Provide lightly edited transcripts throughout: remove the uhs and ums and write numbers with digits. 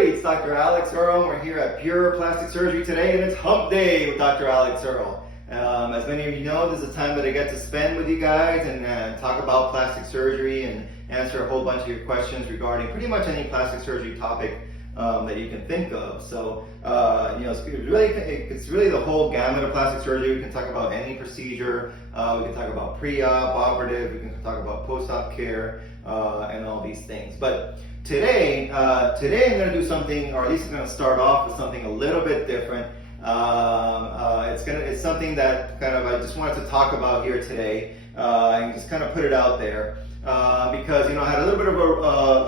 everybody, it's Dr. Alex Earle. We're here at Pure Plastic Surgery today, and it's Hump Day with Dr. Alex Earle. As many of you know, this is a time that I get to spend with you guys and talk about plastic surgery and answer a whole bunch of your questions regarding pretty much any plastic surgery topic that you can think of. So, it's really the whole gamut of plastic surgery. We can talk about any procedure. We can talk about pre-op, operative. We can talk about post-op care and all these things. But today I'm going to do something, or at least I'm going to start off with something a little bit different. It's something that I just wanted to talk about here today and just kind of put it out there. Because I had a little bit of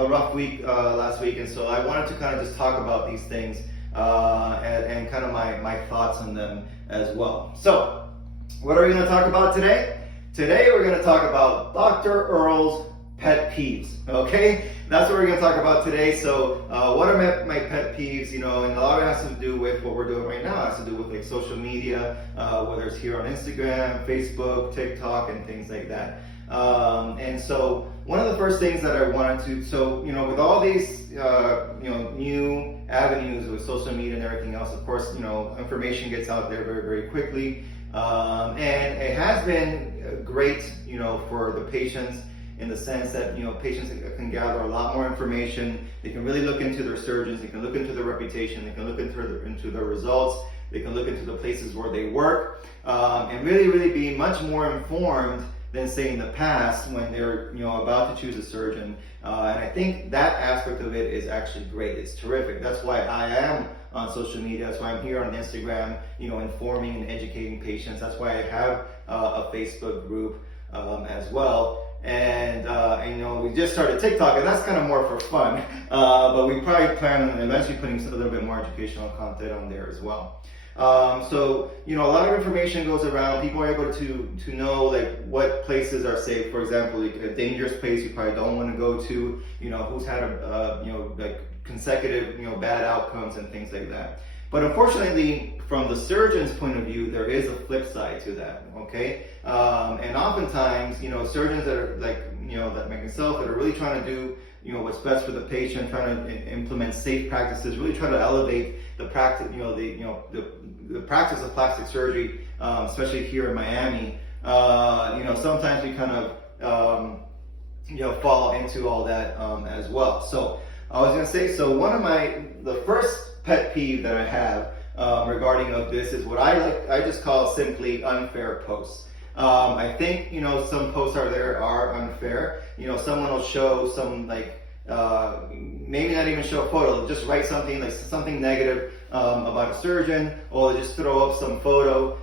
a rough week last week, and so I wanted to kind of just talk about these things and kind of my thoughts on them as well. So, what are we going to talk about today? Today we're going to talk about Dr. Earles Pet Peeves. Okay, that's what we're going to talk about today. So, what are my pet peeves? And a lot of it has to do with what we're doing right now. It has to do with like social media, whether it's here on Instagram, Facebook, TikTok, and things like that. And so one of the first things that I wanted to, with all these, new avenues with social media and everything else, of course, information gets out there very, very quickly. And it has been great, for the patients in the sense that, patients can gather a lot more information. They can really look into their surgeons. They can look into their reputation. They can look into their results. They can look into the places where they work, and really, really be much more informed than say in the past when they're about to choose a surgeon. And I think that aspect of it is actually great. It's terrific. That's why I am on social media. That's why I'm here on Instagram, informing and educating patients. That's why I have a Facebook group as well. And we just started TikTok, and that's kind of more for fun. But we probably plan on eventually putting a little bit more educational content on there as well. A lot of information goes around. People are able to know like what places are safe. For example, like a dangerous place you probably don't want to go to. Who's had like consecutive bad outcomes and things like that. But unfortunately, from the surgeon's point of view, there is a flip side to that. Okay, and oftentimes surgeons that are like that like myself that are really trying to do what's best for the patient, trying to implement safe practices, really try to elevate the practice, the practice of plastic surgery, especially here in Miami. Sometimes we kind of fall into all that as well. So I was going to say, one of the first pet peeve that I have regarding of this is what I just call simply unfair posts. I think, some posts are unfair. Someone will show some maybe not even show a photo, they'll just write something negative about a surgeon, or they'll just throw up some photo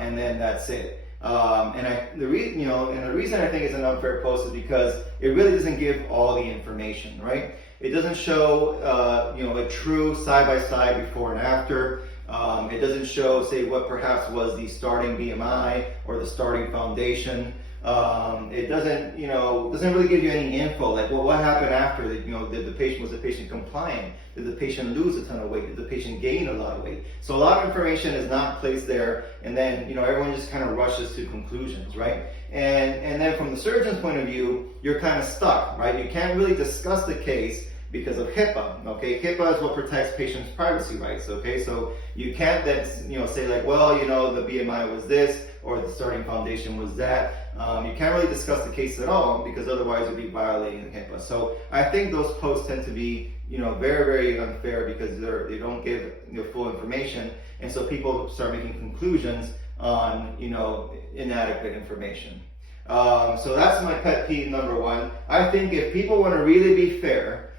and then that's it. The reason I think it's an unfair post is because it really doesn't give all the information, right? It doesn't show, a true side-by-side before and after. It doesn't show, say, what perhaps was the starting BMI or the starting foundation. It doesn't, doesn't really give you any info, like, well, what happened after? Was the patient compliant? Did the patient lose a ton of weight? Did the patient gain a lot of weight? So a lot of information is not placed there, and then, everyone just kind of rushes to conclusions, right? And then from the surgeon's point of view, you're kind of stuck, right? You can't really discuss the case because of HIPAA, okay? HIPAA is what protects patients' privacy rights, okay? So you can't then, say like, well, the BMI was this, or the starting foundation was that. You can't really discuss the case at all because otherwise you'd be violating HIPAA. So I think those posts tend to be, very, very unfair because they don't give full information, and so people start making conclusions on, inadequate information. So that's my pet peeve number one. I think if people want to really be fair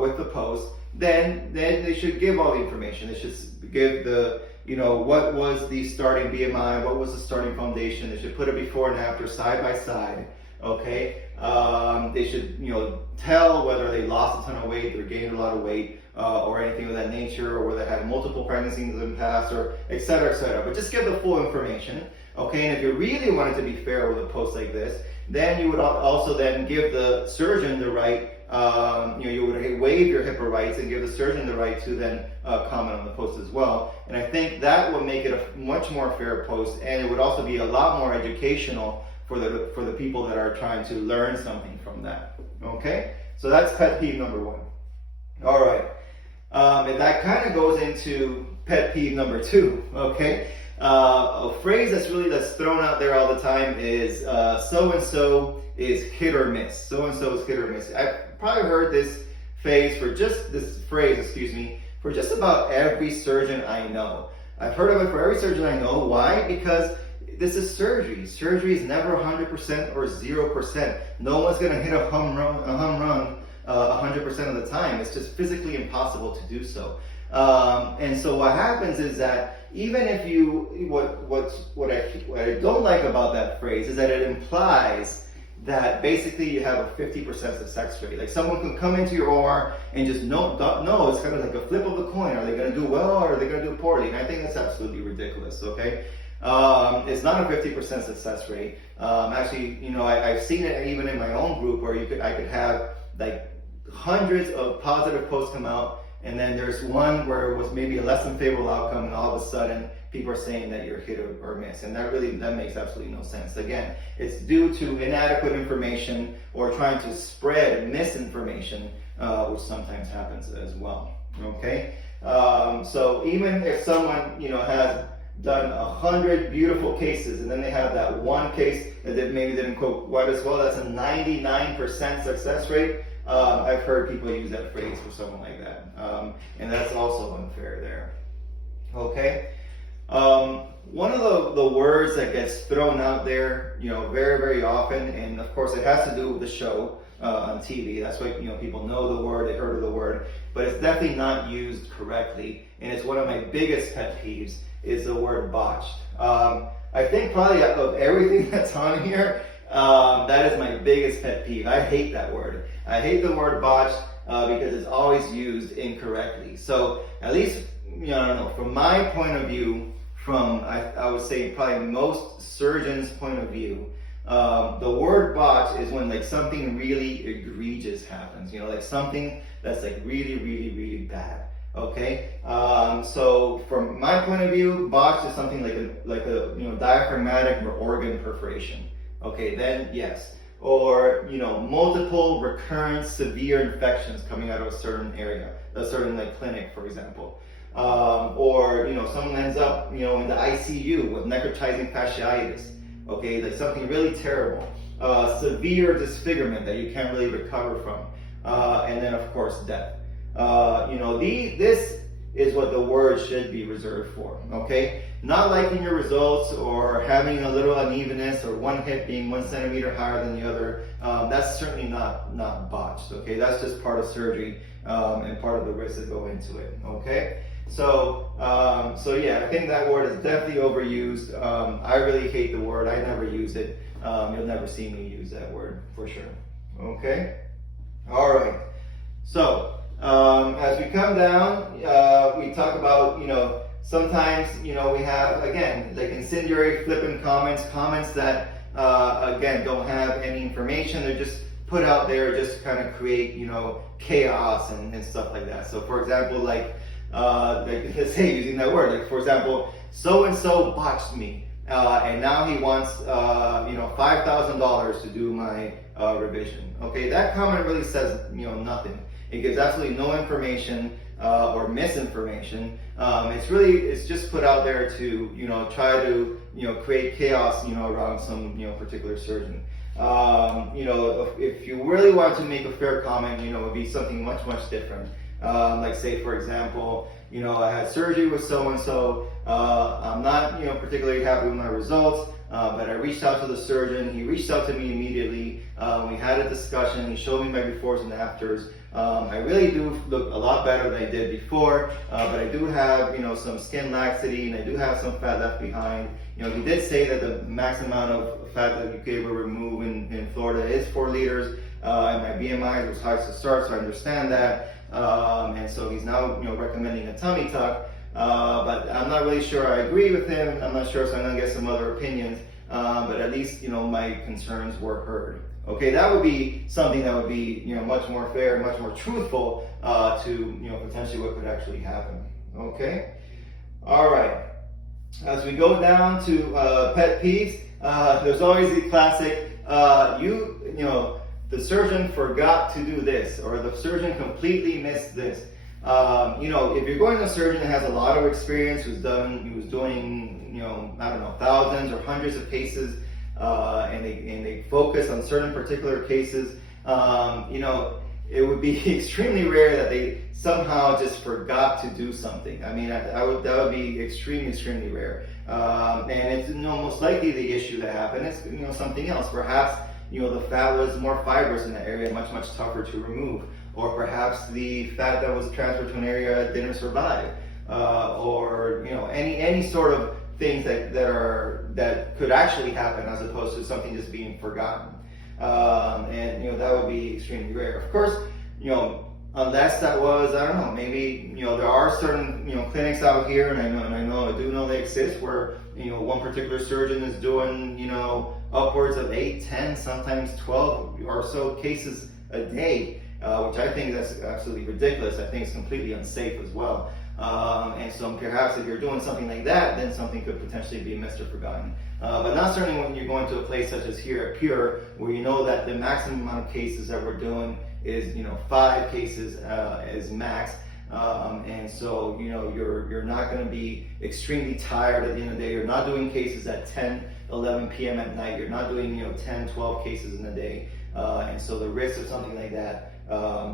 with the post, then they should give all the information. They should give the what was the starting BMI, what was the starting foundation. They should put it before and after, side by side. Okay, they should tell whether they lost a ton of weight or gained a lot of weight or anything of that nature, or whether they had multiple pregnancies in the past, or et cetera, et cetera. But just give the full information. Okay, and if you really wanted to be fair with a post like this, then you would also then give the surgeon the right. You would waive your HIPAA rights and give the surgeon the right to then comment on the post as well. And I think that would make it a much more fair post, and it would also be a lot more educational for the people that are trying to learn something from that. Okay, so that's pet peeve number one. All right. And that kind of goes into pet peeve number 2, okay? A phrase that's thrown out there all the time is so-and-so is hit or miss. So-and-so is hit or miss. I've probably heard this phrase for just about every surgeon I know. I've heard of it for every surgeon I know. Why? Because this is surgery. Surgery is never 100% or 0%. No one's going to hit a home run 100% of the time. It's just physically impossible to do so. And so what happens is that even if what I don't like about that phrase is that it implies that basically you have a 50% success rate. Like someone can come into your OR and just know it's kind of like a flip of the coin. Are they going to do well or are they going to do poorly? And I think that's absolutely ridiculous, okay? It's not a 50% success rate. Actually, I've seen it even in my own group where I could have like hundreds of positive posts come out, and then there's one where it was maybe a less than favorable outcome, and all of a sudden people are saying that you're hit or miss, and that makes absolutely no sense. Again, it's due to inadequate information or trying to spread misinformation, which sometimes happens as well. Okay, so even if someone has done 100 beautiful cases, and then they have that one case that maybe didn't go quite as well, that's a 99% success rate. I've heard people use that phrase for someone like that, and that's also unfair there. Okay, one of the words that gets thrown out there, very, very often, and of course it has to do with the show on TV. That's why people know the word, they heard of the word, but it's definitely not used correctly, and it's one of my biggest pet peeves is the word botched. I think probably of everything that's on here, that is my biggest pet peeve. I hate that word. I hate the word botched because it's always used incorrectly. So at least, I don't know, from my point of view, I would say probably most surgeons' point of view, the word botch is when like something really egregious happens, like something that's like really, really, really bad. Okay, so from my point of view, botched is something like a diaphragmatic or organ perforation. Okay, then yes, or multiple recurrent severe infections coming out of a certain area, a certain clinic, for example, or someone ends up in the ICU with necrotizing fasciitis. Okay, like something really terrible, severe disfigurement that you can't really recover from, and then of course death. This is what the word should be reserved for, okay? Not liking your results or having a little unevenness or one hip being 1 centimeter higher than the other, that's certainly not botched, okay? That's just part of surgery and part of the risks that go into it, okay? So yeah, I think that word is definitely overused. I really hate the word. I never use it. You'll never see me use that word for sure, okay? All right, so as we come down, we talk about, sometimes, we have, again, like incendiary flippant comments that, again, don't have any information. They're just put out there just to kind of create, chaos and stuff like that. So, for example, let's say using that word, like, for example, so-and-so botched me, and now he wants, $5,000 to do my revision. Okay, that comment really says, nothing. It gives absolutely no information or misinformation. It's just put out there to try to create chaos around some particular surgeon. If you really want to make a fair comment, it would be something much different. Like say for example, I had surgery with so and so. I'm not particularly happy with my results. But I reached out to the surgeon. He reached out to me immediately. We had a discussion. He showed me my befores and afters. I really do look a lot better than I did before, but I do have, some skin laxity and I do have some fat left behind. He did say that the max amount of fat that you could able to remove in Florida is 4 liters, and my BMI was high to start, so I understand that. And so he's now, recommending a tummy tuck. But I'm not really sure I agree with him. I'm not sure, so I'm gonna get some other opinions. But at least, my concerns were heard. Okay, that would be something that would be, much more fair, much more truthful to, potentially what could actually happen. Okay, all right. As we go down to pet peeves, there's always the classic, the surgeon forgot to do this, or the surgeon completely missed this. If you're going to a surgeon that has a lot of experience, who was doing, I don't know, thousands or hundreds of cases, and they focus on certain particular cases, it would be extremely rare that they somehow just forgot to do something. I mean, that would be extremely rare. And it's most likely the issue that happened is something else. Perhaps the fat was more fibrous in the area, much tougher to remove, or perhaps the fat that was transferred to an area didn't survive, or any sort of things that could actually happen as opposed to something just being forgotten. And that would be extremely rare. Of course, unless that was, I don't know, maybe there are certain clinics out here, and I do know they exist, where one particular surgeon is doing upwards of 8, 10, sometimes 12 or so cases a day, which I think that's absolutely ridiculous. I think it's completely unsafe as well. And so perhaps if you're doing something like that, then something could potentially be missed or forgotten. But not certainly when you're going to a place such as here at Pure, where you know that the maximum amount of cases that we're doing is 5 cases is max. And so you're not going to be extremely tired at the end of the day. You're not doing cases at 10, 11 p.m. at night. You're not doing 10, 12 cases in a day. And so the risk of something like that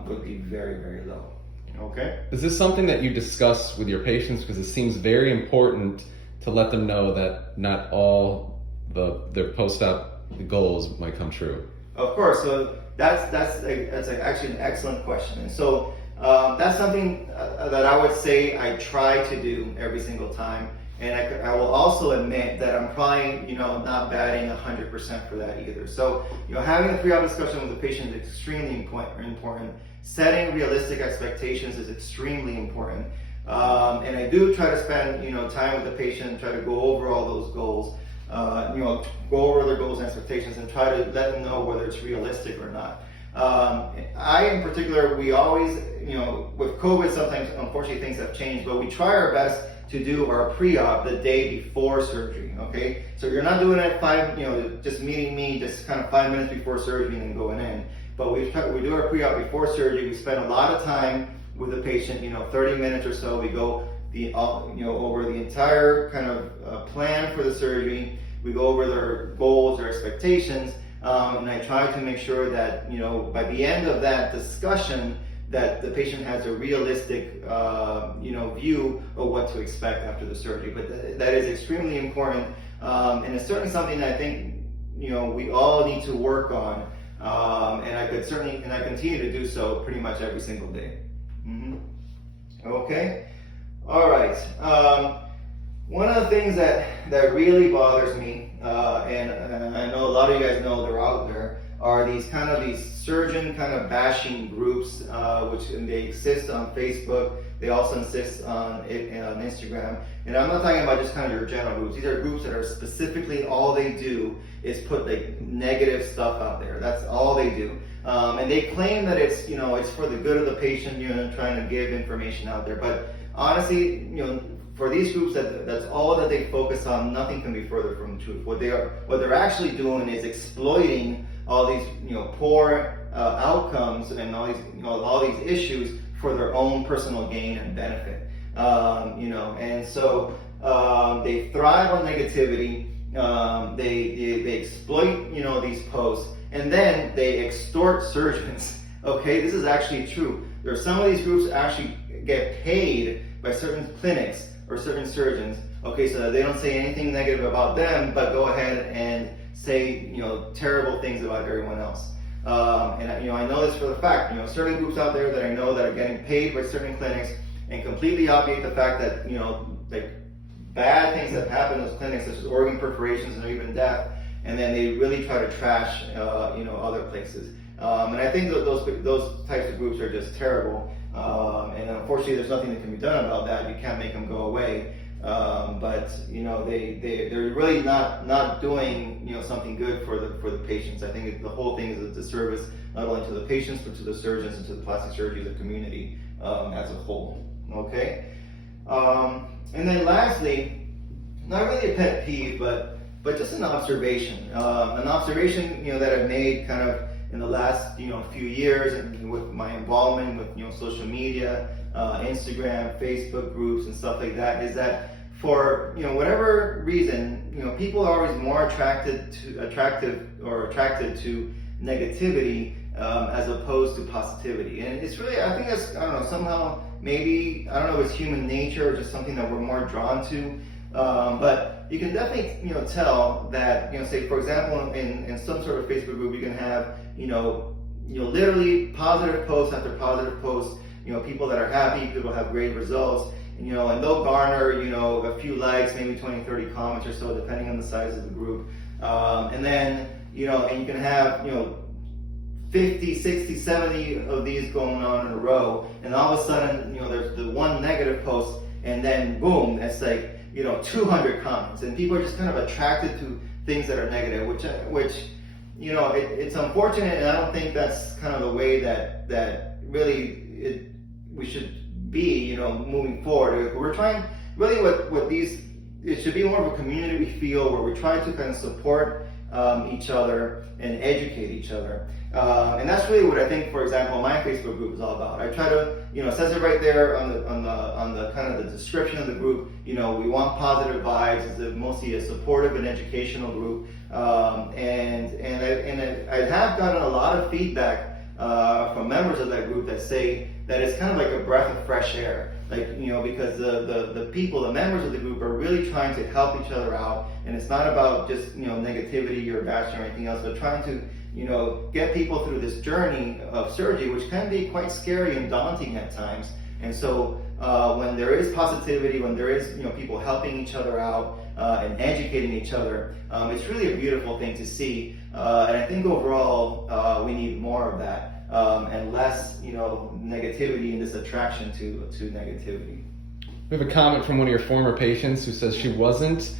would be very low. Okay. Is this something that you discuss with your patients? Because it seems very important to let them know that not all their post-op goals might come true. Of course. So that's actually an excellent question. And so that's something that I would say I try to do every single time. And I will also admit that I'm probably not batting 100% for that either. So having a pre-op discussion with the patient is extremely important. Setting realistic expectations is extremely important. And I do try to spend time with the patient and try to go over all those goals. Go over their goals and expectations and try to let them know whether it's realistic or not. I in particular, we always, with COVID, sometimes unfortunately things have changed, but we try our best to do our pre-op the day before surgery. Okay, so you're not doing it just meeting me just kind of 5 minutes before surgery and then going in. But we do our pre-op before surgery. We spend a lot of time with the patient, 30 minutes or so. We go over the entire kind of plan for the surgery. We go over their goals, their expectations, and I try to make sure that by the end of that discussion, that the patient has a realistic view of what to expect after the surgery. But that is extremely important, and it's certainly something that I think we all need to work on. And I continue to do so pretty much every single day. Okay, all right. One of the things that really bothers me, and I know a lot of you guys know they're out there, are these surgeon bashing groups, which they exist on Facebook. They also exist on Instagram. And I'm not talking about just your general groups. These are groups that are specifically, all they do is put negative stuff out there. That's all they do. And they claim that it's for the good of the patient, trying to give information out there. But honestly, for these groups, that's all that they focus on. Nothing can be further from the truth. What they're actually doing is exploiting all these poor outcomes and all these issues for their own personal gain and benefit. And so they thrive on negativity. They exploit these posts, and then they extort surgeons. Okay, this is actually true. There are some of these groups actually get paid by certain clinics or certain surgeons, okay, so that they don't say anything negative about them, but go ahead and say terrible things about everyone else. And I know this for the fact. Certain groups out there that I know that are getting paid by certain clinics and completely obviate the fact that bad things that happen in those clinics, such as organ perforations and even death, and then they really try to trash other places. And I think that those types of groups are just terrible. And unfortunately, there's nothing that can be done about that. You can't make them go away. But they're really not doing something good for the patients. I think the whole thing is a disservice not only to the patients but to the surgeons and to the plastic surgery as a community as a whole. Okay. And then lastly, not really a pet peeve, but just an observation. An observation that I've made in the last few years, and with my involvement with social media, Instagram, Facebook groups and stuff like that, is that for whatever reason, people are always more attracted to negativity as opposed to positivity. And it's really, I think that's, I don't know, somehow maybe, I don't know if it's human nature or just something that we're more drawn to. But you can definitely tell that, say for example, in some sort of Facebook group, you can have literally positive posts after positive posts, people that are happy, people have great results, and they'll garner a few likes, maybe 20-30 comments or so, depending on the size of the group. And then and you can have 50, 60, 70 of these going on in a row, and all of a sudden there's the one negative post, and then boom, it's like 200 comments, and people are just kind of attracted to things that are negative, which it's unfortunate, and I don't think that's kind of the way that really we should be, moving forward. We're trying really it should be more of a community feel where we try to kind of support each other and educate each other. And that's really what I think, for example, my Facebook group is all about. I try to, it says it right there on the kind of the description of the group. We want positive vibes. It's mostly a supportive and educational group. And I have gotten a lot of feedback from members of that group that say that it's kind of like a breath of fresh air. Like, because the people, the members of the group are really trying to help each other out. And it's not about just, negativity or bashing or anything else, but trying to get people through this journey of surgery, which can be quite scary and daunting at times. And so when there is positivity, when there is people helping each other out and educating each other, it's really a beautiful thing to see. And I think overall we need more of that and less negativity and this attraction to negativity. We have a comment from one of your former patients who says she wasn't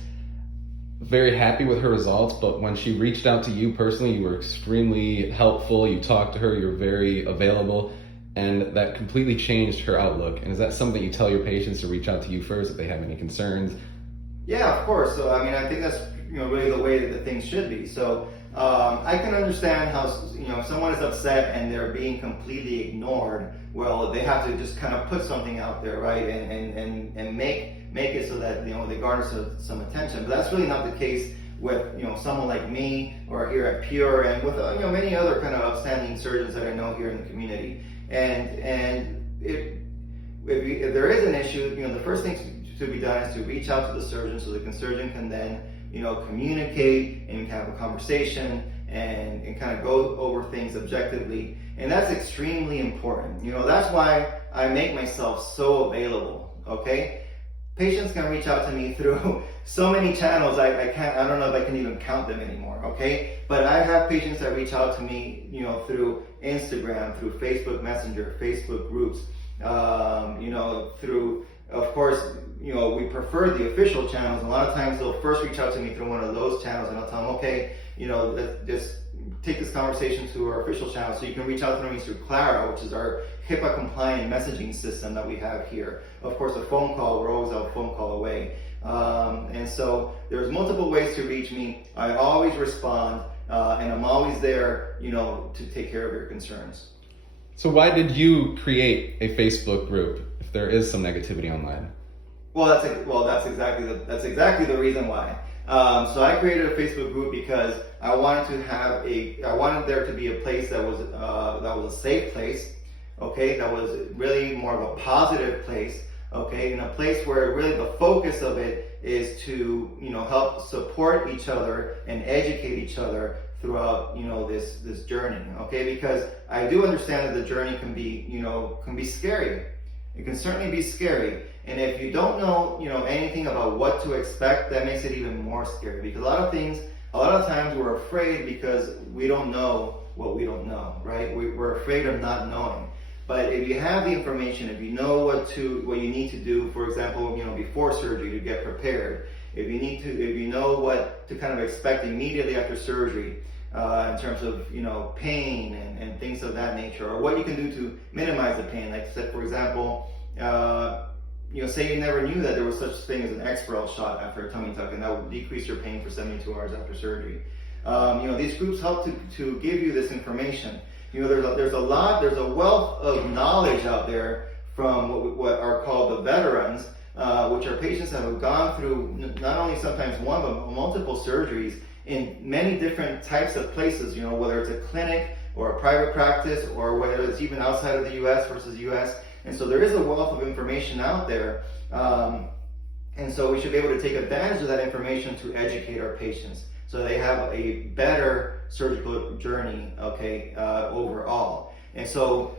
very happy with her results, but when she reached out to you personally, you were extremely helpful. You talked to her, you were very available, and that completely changed her outlook. And is that something you tell your patients to reach out to you first if they have any concerns? Yeah, of course. So I think that's really the way that the things should be. So I can understand how if someone is upset and they're being completely ignored. Well, they have to just kind of put something out there, right, and make it so that they garner some attention. But that's really not the case with someone like me or here at Pure, and with many other kind of outstanding surgeons that I know here in the community. And if there is an issue, the first thing to be done is to reach out to the surgeon, so the surgeon can then communicate and have a conversation and kind of go over things objectively. And that's extremely important. That's why I make myself so available. Okay. Patients can reach out to me through so many channels, I don't know if I can even count them anymore, okay? But I have patients that reach out to me, through Instagram, through Facebook Messenger, Facebook groups, through, of course, we prefer the official channels. A lot of times they'll first reach out to me through one of those channels, and I'll tell them, okay, let's just take this conversation to our official channel. So you can reach out to me through Clara, which is our HIPAA compliant messaging system that we have here. Of course, a phone call, we're always a phone call away. And so there's multiple ways to reach me. I always respond, and I'm always there, to take care of your concerns. So why did you create a Facebook group if there is some negativity online? Well, that's exactly the reason why. So I created a Facebook group because I wanted there to be a place that was a safe place, okay, that was really more of a positive place, okay, and a place where really the focus of it is to help support each other and educate each other throughout this journey, okay, because I do understand that the journey can be scary. It can certainly be scary. And if you don't know, anything about what to expect, that makes it even more scary. Because a lot of times we're afraid because we don't know what we don't know, right? We're afraid of not knowing. But if you have the information, if you know what you need to do, for example, before surgery to get prepared, if you know what to kind of expect immediately after surgery, in terms of pain and things of that nature, or what you can do to minimize the pain. Like I said, for example, say you never knew that there was such thing as an Exparel shot after a tummy tuck, and that would decrease your pain for 72 hours after surgery. These groups help to give you this information. There's a wealth of knowledge out there from what are called the veterans, which are patients that have gone through not only sometimes one, but multiple surgeries in many different types of places, whether it's a clinic or a private practice, or whether it's even outside of the U.S. versus U.S. And so there is a wealth of information out there. And so we should be able to take advantage of that information to educate our patients so they have a better surgical journey, overall. And so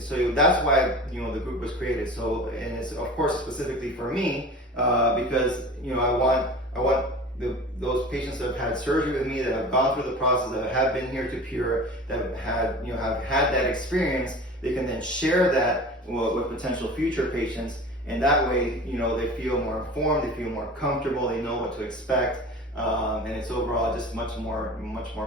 so that's why the group was created. So, and it's of course specifically for me because I want those patients that have had surgery with me, that have gone through the process, that have been here to Pure, that have had that experience. They can then share that with potential future patients, and that way they feel more informed, they feel more comfortable, they know what to expect, and it's overall just much more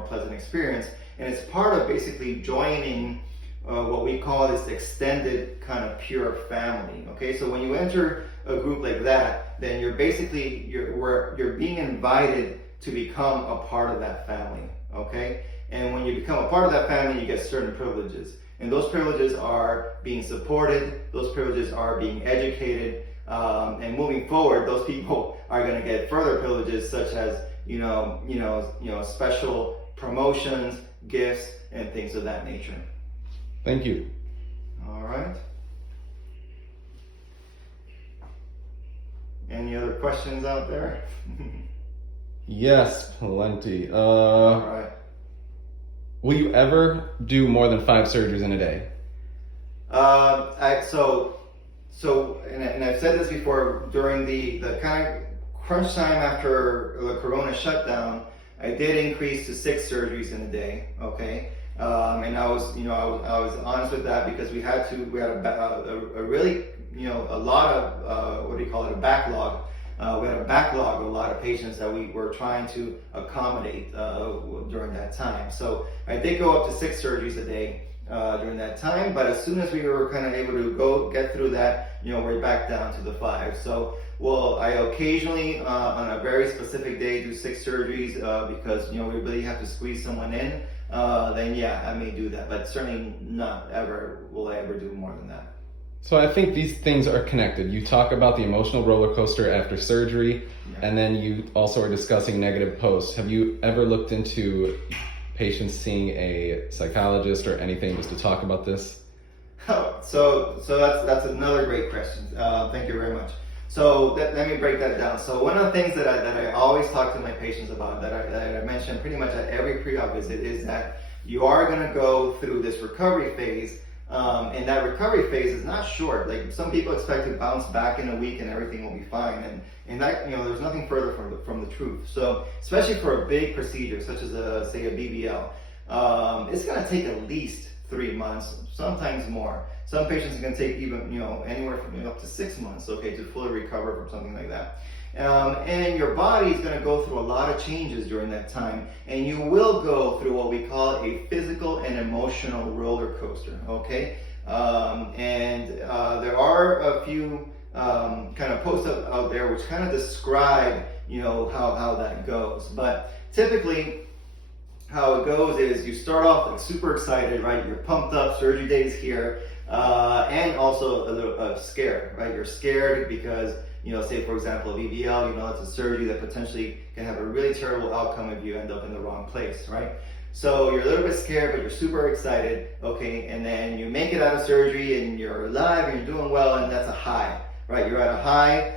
pleasant experience. And it's part of basically joining what we call this extended kind of Pure family. Okay, so when you enter a group like that, then you're being invited to become a part of that family. Okay, and when you become a part of that family, you get certain privileges, and those privileges are being supported, those privileges are being educated, and moving forward, those people are going to get further privileges, such as special promotions, gifts, and things of that nature. Thank you. All right. Any other questions out there? Yes, plenty. All right. Will you ever do more than 5 surgeries in a day? And I've said this before, during the kind of crunch time after the Corona shutdown, I did increase to 6 surgeries in a day. Okay. And I was honest with that because we had a really, a lot of, a backlog. We had a backlog of a lot of patients that we were trying to accommodate during that time. So I did go up to 6 surgeries a day during that time, but as soon as we were kind of able to get through that, we're back down to the 5. So, I occasionally, on a very specific day, do 6 surgeries because, we really have to squeeze someone in. Then yeah, I may do that, but certainly not ever will I ever do more than that. So I think these things are connected. You talk about the emotional roller coaster after surgery, and then you also are discussing negative posts. Have you ever looked into patients seeing a psychologist or anything just to talk about this? So that's another great question. Thank you very much. So let me break that down. So one of the things that I always talk to my patients about, that I mention pretty much at every pre-op visit, is that you are going to go through this recovery phase, and that recovery phase is not short. Like, some people expect to bounce back in a week and everything will be fine, and that, there's nothing further from the truth. So especially for a big procedure such as say a BBL, it's going to take at least 3 months, sometimes more. Some patients can take even, anywhere from up to 6 months, to fully recover from something like that. And your body is going to go through a lot of changes during that time, and you will go through what we call a physical and emotional roller coaster. Okay, and there are a few kind of posts out there which kind of describe, how that goes. But typically, how it goes is you start off like super excited, right? You're pumped up, surgery day is here, and also a little scared, right? You're scared because, say for example, a BBL, it's a surgery that potentially can have a really terrible outcome if you end up in the wrong place, right? So you're a little bit scared, but you're super excited, okay? And then you make it out of surgery and you're alive and you're doing well, and that's a high, right? You're at a high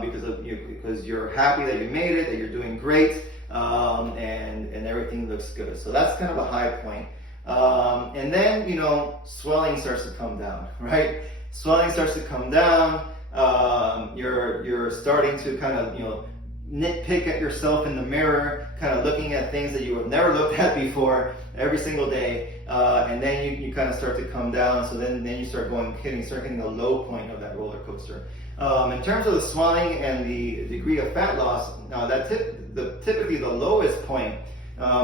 because you're happy that you made it, that you're doing great. And everything looks good. So that's kind of a high point. And then, swelling starts to come down, right? Swelling starts to come down. You're starting to kind of, nitpick at yourself in the mirror, kind of looking at things that you have never looked at before every single day. And then you kind of start to come down. So then you start hitting the low point of that roller coaster. In terms of the swelling and the degree of fat loss, typically the lowest point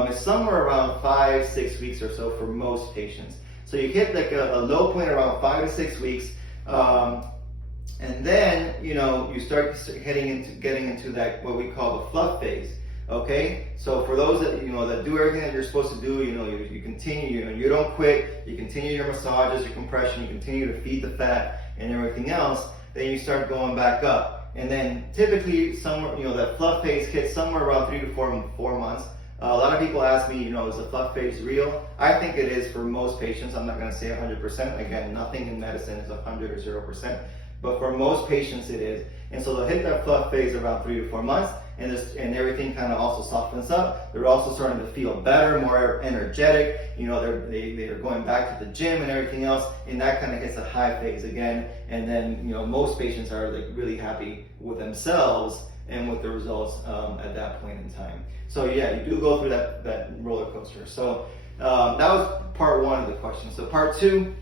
is somewhere around 5-6 weeks or so for most patients. So you hit like a low point around 5 to 6 weeks, and then you start getting into that what we call the fluff phase. Okay, so for those that that do everything that you're supposed to do, you continue, you don't quit, you continue your massages, your compression, you continue to feed the fat and everything else, then you start going back up. And then typically somewhere, that fluff phase hits somewhere around 3 to 4 months. A lot of people ask me, is the fluff phase real? I think it is for most patients. I'm not going to say 100%. Again, nothing in medicine is 100 or 0%, but for most patients it is. And so they'll hit that fluff phase around 3 to 4 months, and everything kind of also softens up. They're also starting to feel better, more energetic. They're going back to the gym and everything else, and that kind of hits a high phase again. And then most patients are like really happy with themselves and with the results at that point in time. So yeah, you do go through that roller coaster. So that was part one of the question. So part two,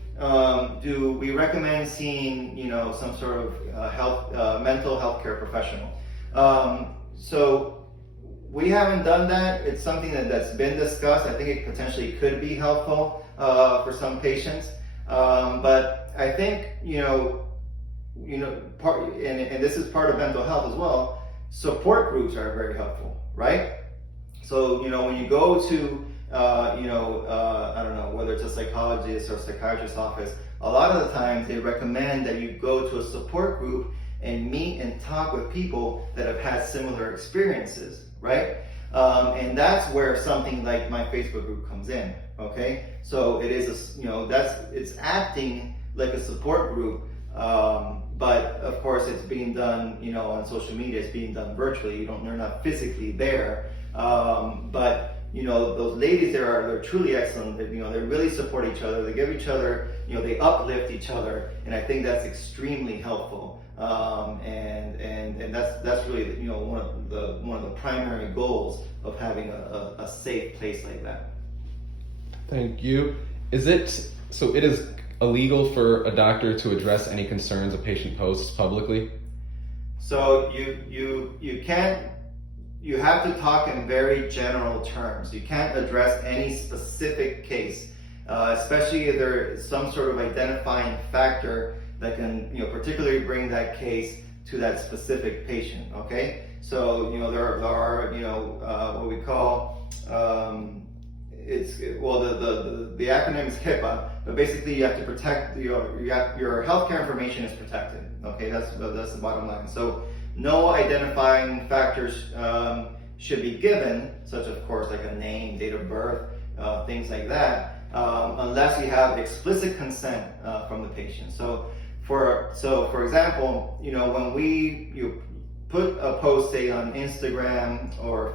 do we recommend seeing some sort of mental health care professional? So we haven't done that. It's something that's been discussed. I think it potentially could be helpful for some patients, but I think part, and this is part of mental health as well. Support groups are very helpful, right? So when you go to I don't know, whether it's a psychologist or psychiatrist's office, a lot of the times they recommend that you go to a support group and meet and talk with people that have had similar experiences, right? And that's where something like my Facebook group comes in. Okay, so it is it's acting like a support group, but of course it's being done on social media. It's being done virtually. They're not physically there, but those ladies they're truly excellent. They really support each other. They give each other, they uplift each other, and I think that's extremely helpful. And that's really one of the primary goals of having a safe place like that. Thank you. It is illegal for a doctor to address any concerns a patient posts publicly? So you can't. You have to talk in very general terms. You can't address any specific case, especially if there is some sort of identifying factor that can, particularly bring that case to that specific patient. Okay, so there are what we call the acronym is HIPAA, but basically you have to protect your healthcare information is protected. Okay, that's the bottom line. So no identifying factors should be given, such of course like a name, date of birth, things like that, unless you have explicit consent from the patient. So for example, when you put a post, say on Instagram or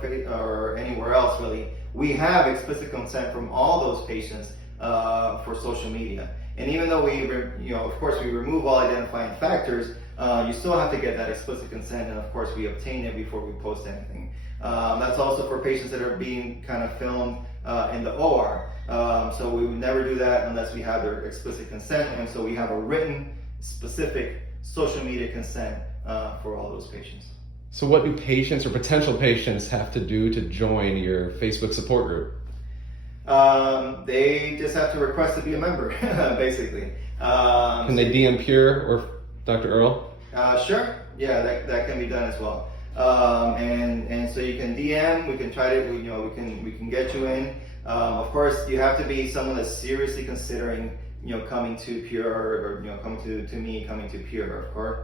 anywhere else, really, we have explicit consent from all those patients for social media. And even though of course we remove all identifying factors, you still have to get that explicit consent, and of course we obtain it before we post anything. That's also for patients that are being kind of filmed in the OR. So we would never do that unless we have their explicit consent, and so we have a written, specific social media consent for all those patients. So what do patients or potential patients have to do to join your Facebook support group? They just have to request to be a member, basically. Can they DM Pure or Dr. Earl? Sure. Yeah, that can be done as well. And so you can DM. We can try to, we can get you in. Of course, you have to be someone that's seriously considering, coming to Pure or coming to me, coming to Pure, of course,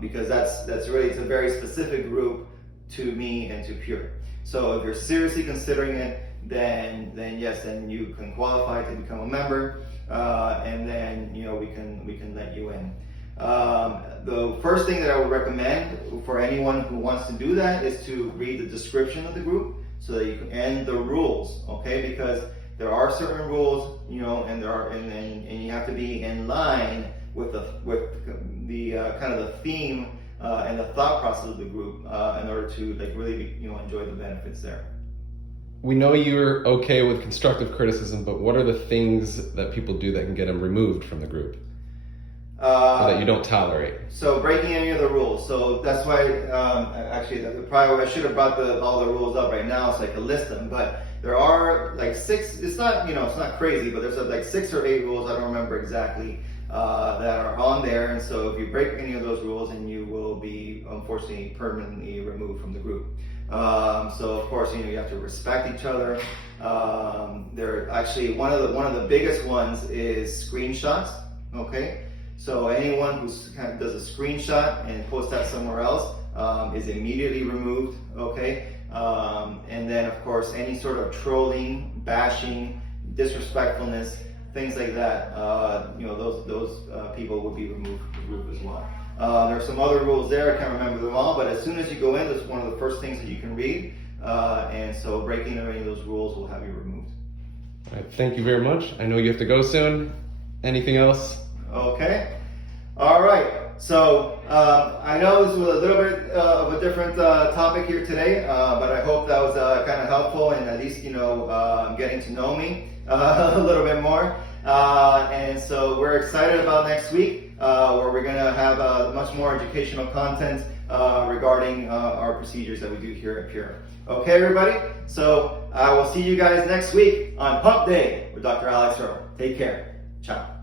because that's really, it's a very specific group to me and to Pure. So if you're seriously considering it, then yes, then you can qualify to become a member, and then we can let you in. The first thing that I would recommend for anyone who wants to do that is to read the description of the group, so that you can, and the rules, okay? Because there are certain rules, and and you have to be in line with the kind of the theme and the thought process of the group in order to really enjoy the benefits there. We know you're okay with constructive criticism, but what are the things that people do that can get them removed from the group? Or that you don't tolerate? So breaking any of the rules. So that's why, actually, probably I should have brought all the rules up right now so I could list them. But there are like 6. It's not it's not crazy, but there's like 6 or 8 rules. I don't remember exactly that are on there. And so if you break any of those rules, then you will be unfortunately permanently removed from the group. So of course, you have to respect each other. They're actually one of the biggest ones is screenshots. Okay, so anyone who kind of does a screenshot and posts that somewhere else is immediately removed. Okay, and then of course any sort of trolling, bashing, disrespectfulness, things like that. Those people would be removed as well. There are some other rules there, I can't remember them all, but as soon as you go in, that's one of the first things that you can read, and so breaking any of those rules will have you removed. All right, thank you very much. I know you have to go soon. Anything else? Okay. All right. So I know this was a little bit of a different topic here today, but I hope that was kind of helpful and at least getting to know me a little bit more. And so we're excited about next week, where we're going to have much more educational content regarding our procedures that we do here at Pure. Okay, everybody? So I will see you guys next week on Pump Day with Dr. Alex Earle. Take care. Ciao.